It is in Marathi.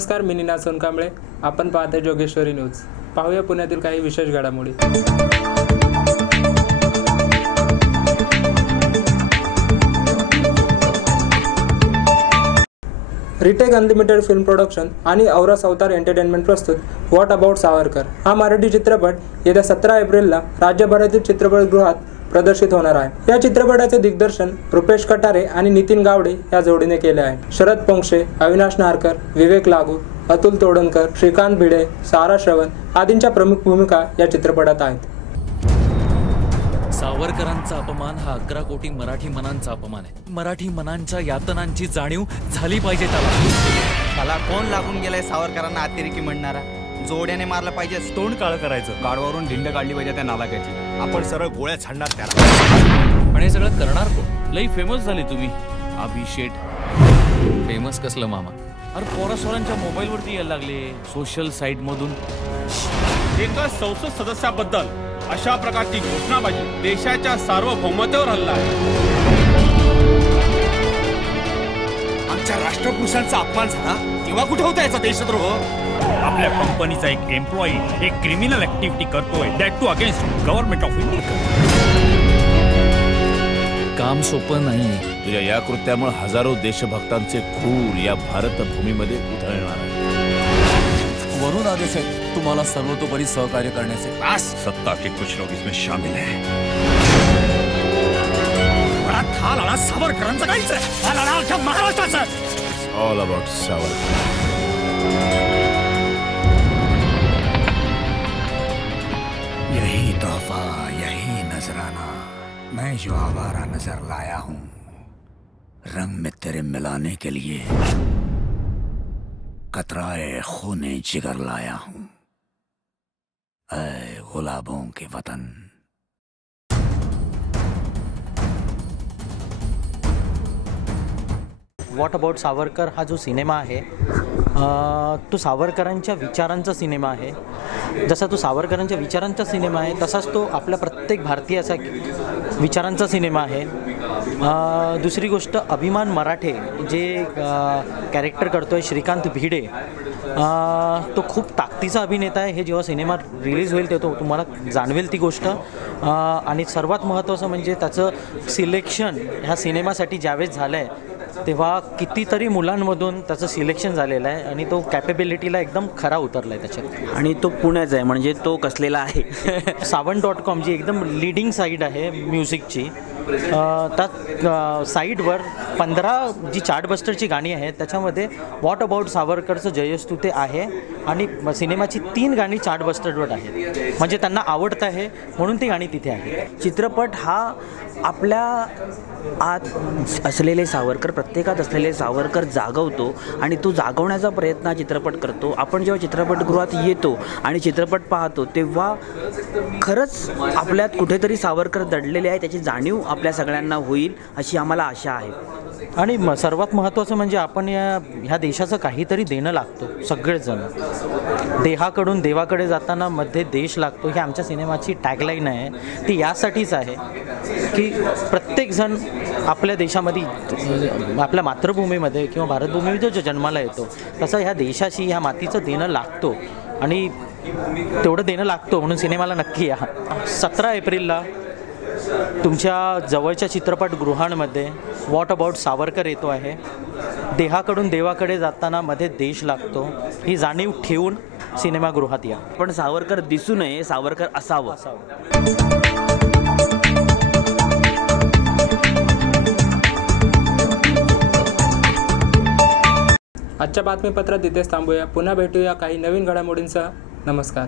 नमस्कार, मी निनाद सोनकांबळे. आपण पाहते जोगेश्वरी न्यूज. पाहूया पुण्यातील काही विशेष घडामोडी. रिटेक अनलिमिटेड फिल्म प्रोडक्शन आणि औरस अवतार एंटरटेनमेंट प्रस्तुत व्हॉट अबाउट सावरकर हा मराठी चित्रपट येत्या 17 एप्रिलला राज्यभरातील चित्रपटगृहात प्रदर्शित होणार आहे. या चित्रपटाचे दिग्दर्शन रुपेश कटारे आणि नितीन गावडे या जोडीने केले आहे. शरद पोंक्षे, अविनाश नारकर, विवेक लागू, अतुल तोडणकर, श्रीकांत भिडे, सारा श्रवण आदींच्या प्रमुख भूमिका या चित्रपटात आहेत. सावरकरांचा अपमान हा 11 कोटी मराठी मनांचा अपमान आहे. मराठी मनांच्या यातनांची जाणीव झाली पाहिजे. त्याला कोण लागून गेलाय सावरकरांना अतिरेकी म्हणणारा? जोड्याने मारलं पाहिजे, तोंड काळं करायचं, गाडवावरून ढिंड काढली पाहिजे त्या नालायकाची. आपण सरळ गोळ्या छाडणार त्याला. पण हे सगळं करणार कोण? लई फेमस झाले तुम्ही. अभिषेक फेमस कसलं मामा? अरे पोरासोरांच्या मोबाईलवरती यायला लागले सोशल साईट मधून. एका संसद सदस्याबद्दल अशा प्रकारची घोषणाबाजी देशाच्या सार्वभौमतेवर हल्ला आहे. आमच्या राष्ट्रपुरुषांचा अपमान झाला तेव्हा कुठे होता याचा देशद्रोह? आपल्या कंपनीचा एक एम्प्लॉई एक क्रिमिनल ऍक्टिव्हिटी करतोय, that too against government of India. काम सोपं नाही. तुझ्या या कृत्यामुळे हजारो देशभक्तांचे खून या भारतभूमीमध्ये उधळणार आहे. वरून आदेश आहे तुम्हाला सर्वतोपरी सहकार्य करण्याचे. सत्ता के कुछ लोग इसमें शामिल हैं. हा लढा सावरकरांचा काहीच आहे, हा लढा अख्ख्या महाराष्ट्राचा आहे. All about Savarkar. यही तोहफा, यही नजराना, मैं जो आवारा नजर लाया हूँ, रंग में तेरे मिलाने के लिए कतराए खूने जिगर लाया हूँ. ऐ गुलाबों के वतन. व्हॉट अबाउट सावरकर हा जो सिनेमा आहे तो सावरकरांच्या विचारांचा सिनेमा आहे. जसा तो सावरकरांच्या विचारांचा सिनेमा आहे तसाच तो आपल्या प्रत्येक भारतीयाचा विचारांचा सिनेमा आहे. दुसरी गोष्ट, अभिमान मराठे जे कॅरेक्टर करतो आहे श्रीकांत भिडे, तो खूप ताकदीचा अभिनेता आहे. हे जेव्हा सिनेमा रिलीज होईल तेव्हा तुम्हाला जाणवेल ती गोष्ट. आणि सर्वात महत्त्वाचं म्हणजे त्याचं सिलेक्शन ह्या सिनेमासाठी ज्यावेळेस झालं आहे तेव्हा कितीतरी मुलांमधून त्याचं सिलेक्शन झालेलं आहे आणि तो कॅपेबिलिटीला एकदम खरा उतरला आहे त्याच्यात. आणि तो पुण्याचा आहे म्हणजे तो कसलेला आहे. सावन.com जी एकदम लीडिंग साईट आहे म्युझिकची, त्या साईटवर 15 जी चार्टबस्टरची गाणी आहेत त्याच्यामध्ये व्हॉट अबाउट सावरकरचं जयस्तुते आहे आणि सिनेमाची 3 गाणी चार्टबस्टरवर आहेत. म्हणजे त्यांना आवडतं आहे म्हणून ती गाणी तिथे आहे. चित्रपट हा आपल्या आत असलेले सावरकर, प्रत्येकात असलेले सावरकर जागवतो आणि तो जागवण्याचा प्रयत्न हा चित्रपट करतो. आपण जेव्हा चित्रपटगृहात येतो आणि चित्रपट पाहतो तेव्हा खरंच आपल्यात कुठेतरी सावरकर दडलेले आहे त्याची जाणीव आपल्या सगळ्यांना होईल अशी आम्हाला आशा आहे. आणि सर्वात महत्त्वाचं म्हणजे आपण ह्या देशाचं काहीतरी देणं लागतो. सगळेजण देहाकडून देवाकडे जाताना मध्ये देश लागतो ही आमच्या सिनेमाची टॅगलाईन आहे. ती यासाठीच आहे की प्रत्येकजण आपल्या देशामध्ये, आपल्या मातृभूमीमध्ये किंवा भारतभूमीमध्ये जो जन्माला येतो तसं ह्या देशाशी, ह्या मातीचं देणं लागतो आणि तेवढं देणं लागतो म्हणून सिनेमाला नक्की या. 17 एप्रिलला तुमच्या जवळच्या चित्रपटगृहांमध्ये व्हॉट अबाउट सावरकर येतो आहे. देहाकडून देवाकडे जाताना मध्ये देश लागतो ही जाणीव ठेवून सिनेमागृहात या. पण सावरकर दिसू नये, सावरकर असावं. आजच्या बातमीपत्रात इथेच थांबूया. पुन्हा भेटूया काही नवीन घडामोडींसह. नमस्कार.